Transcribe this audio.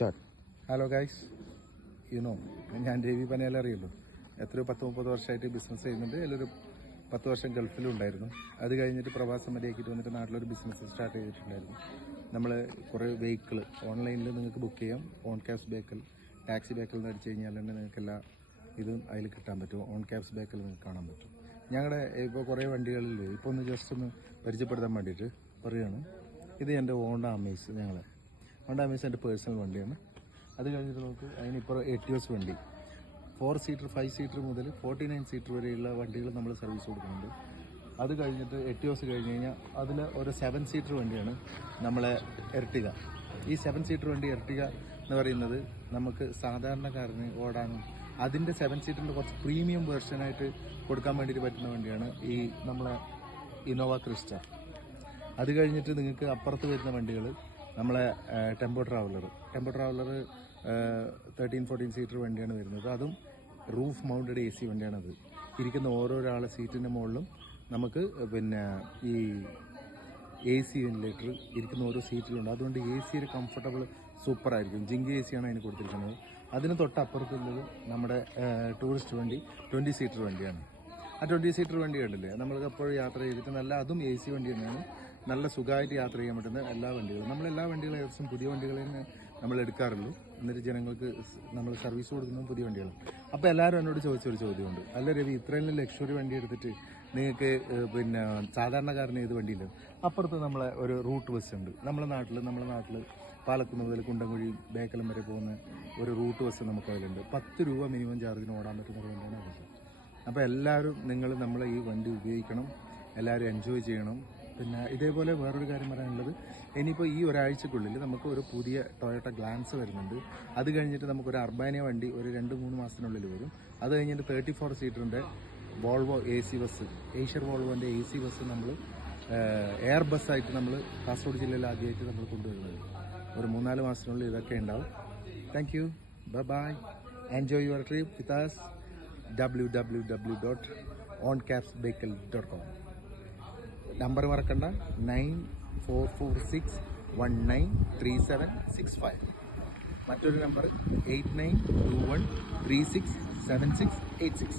Start. Hello guys, ഞാൻ രവി പനേല അറിയുള്ളൂ. എത്രയോ 10-30 വർഷമായിട്ട് ബിസിനസ് ചെയ്യുന്നുണ്ട്. അതിലൊരു 10 വർഷം ഗൾഫിലും ഉണ്ടായിരുന്നു. അത് കഴിഞ്ഞിട്ട് പ്രവാസം മതിയാക്കിയിട്ട് വന്നിട്ട് നാട്ടിലൊരു ബിസിനസ് സ്റ്റാർട്ട് ചെയ്തിട്ടുണ്ടായിരുന്നു. നമ്മൾ കുറേ വെഹിക്കിൾ ഓൺലൈനിൽ നിങ്ങൾക്ക് ബുക്ക് ചെയ്യാം. On cabs Bekal, taxi Bekal എന്ന് അടിച്ചു കഴിഞ്ഞാൽ തന്നെ നിങ്ങൾക്ക് എല്ലാ ഇതും അതിൽ കിട്ടാൻ പറ്റും. ഓൺ ക്യാബ്സ് ബേക്കൽ നിങ്ങൾക്ക് കാണാൻ പറ്റും. ഞങ്ങളുടെ ഇപ്പോൾ കുറേ വണ്ടികളിൽ ഇപ്പോൾ ഒന്ന് ജസ്റ്റ് ഒന്ന് പരിചയപ്പെടുത്താൻ വേണ്ടിയിട്ട് പറയുകയാണ്. ഇത് എൻ്റെ ഹോണ്ട അമേസ്. ഹോണ്ട അമേസ് എൻ്റെ പേഴ്സണൽ വണ്ടിയാണ്. അത് കഴിഞ്ഞിട്ട് നമുക്ക് അതിനിപ്പോൾ എറ്റിയോസ് വണ്ടി 4 സീറ്റർ 5 സീറ്റർ മുതൽ 49 സീറ്റർ വരെയുള്ള വണ്ടികൾ നമ്മൾ സർവീസ് കൊടുക്കുന്നുണ്ട്. അത് കഴിഞ്ഞിട്ട് എറ്റിയോസ് കഴിഞ്ഞ് കഴിഞ്ഞാൽ അതിൽ ഒരു 7 സീറ്റർ വണ്ടിയാണ് നമ്മളെ എർട്ടിക. ഈ 7 സീറ്റർ വണ്ടി എർട്ടിക എന്ന് പറയുന്നത് നമുക്ക് സാധാരണക്കാരന് ഓടാനും അതിൻ്റെ 7 സീറ്ററിൻ്റെ കുറച്ച് പ്രീമിയം വേർഷനായിട്ട് കൊടുക്കാൻ വേണ്ടിയിട്ട് പറ്റുന്ന വണ്ടിയാണ് ഈ നമ്മളെ ഇന്നോവ ക്രിസ്റ്റ. അത് കഴിഞ്ഞിട്ട് നിങ്ങൾക്ക് അപ്പുറത്ത് വരുന്ന വണ്ടികൾ നമ്മളെ ടെമ്പോ ട്രാവലർ 13-14 സീറ്റർ വണ്ടിയാണ് വരുന്നത്. അതും റൂഫ് മൗണ്ടഡ് AC വണ്ടിയാണത്. ഇരിക്കുന്ന ഓരോരാളെ സീറ്റിൻ്റെ മുകളിലും നമുക്ക് പിന്നെ ഈ AC വെന്റിലേറ്റർ ഇരിക്കുന്ന ഓരോ സീറ്റിലുണ്ട്. അതുകൊണ്ട് AC കംഫർട്ടബിൾ സൂപ്പറായിരിക്കും. ജിങ്കി AC ആണ് അതിന് കൊടുത്തിരിക്കുന്നത്. അതിന് തൊട്ടപ്പുറത്തുള്ളത് നമ്മുടെ ടൂറിസ്റ്റ് വണ്ടി 20 സീറ്റർ വണ്ടിയാണ്. ആ 20 സീറ്റർ വണ്ടി കണ്ടില്ലേ, നമ്മൾക്ക് എപ്പോഴും യാത്ര ചെയ്തിട്ട് നല്ല അതും AC വണ്ടി തന്നെയാണ്. നല്ല സുഖമായിട്ട് യാത്ര ചെയ്യാൻ പറ്റുന്ന എല്ലാ വണ്ടികളും നമ്മളെല്ലാ വണ്ടികളും ഏകദേശം പുതിയ വണ്ടികളെ നമ്മൾ എടുക്കാറുള്ളൂ. എന്നിട്ട് ജനങ്ങൾക്ക് നമ്മൾ സർവീസ് കൊടുക്കുന്നത് പുതിയ വണ്ടികളും. അപ്പോൾ എല്ലാവരും എന്നോട് ചോദിച്ചൊരു ചോദ്യമുണ്ട്, അല്ല രവി, ഇത്രയും ലക്ഷറി വണ്ടി എടുത്തിട്ട് നിങ്ങൾക്ക് പിന്നെ സാധാരണക്കാരന് ഏത് വണ്ടിയില്ല? അപ്പുറത്ത് നമ്മളെ ഒരു റൂട്ട് ബസ് ഉണ്ട്. നമ്മളെ നാട്ടിൽ പാലക്കുന്ന് മുതൽ കുണ്ടംകുഴി ബേക്കലം വരെ പോകുന്ന ഒരു റൂട്ട് ബസ് നമുക്ക് അതിലുണ്ട്. 10 രൂപ മിനിമം ചാർജിന് ഓടാൻ പറ്റുന്ന വണ്ടിയാണ് അത്. അപ്പോൾ എല്ലാവരും നമ്മളെ ഈ വണ്ടി ഉപയോഗിക്കണം, എല്ലാവരും എൻജോയ് ചെയ്യണം. പിന്നെ ഇതേപോലെ വേറൊരു കാര്യം പറയാനുള്ളത്, ഇനിയിപ്പോൾ ഈ ഒരാഴ്ചക്കുള്ളിൽ നമുക്ക് ഒരു പുതിയ ടൊയോട്ട ഗ്ലാൻസ് വരുന്നുണ്ട്. അത് കഴിഞ്ഞിട്ട് നമുക്കൊരു അർബാനിയ വണ്ടി ഒരു 2-3 മാസത്തിനുള്ളിൽ വരും. അത് കഴിഞ്ഞിട്ട് 34 സീറ്ററിൻ്റെ വോൾവോ AC ബസ്, ഏഷ്യർ വോൾവോൻ്റെ AC ബസ് നമ്മൾ എയർ ബസ്സായിട്ട് നമ്മൾ കാസർഗോഡ് ജില്ലയിൽ ആദ്യമായിട്ട് നമ്മൾ കൊണ്ടുവരുന്നത്. ഒരു 3-4 മാസത്തിനുള്ളിൽ ഇതൊക്കെ ഉണ്ടാവും. Thank you, bye. Enjoy your trip with us. www.oncapsvehicle.com. Number മറക്കണ്ട, 9446193765. മറ്റൊരു നമ്പർ 8921367686.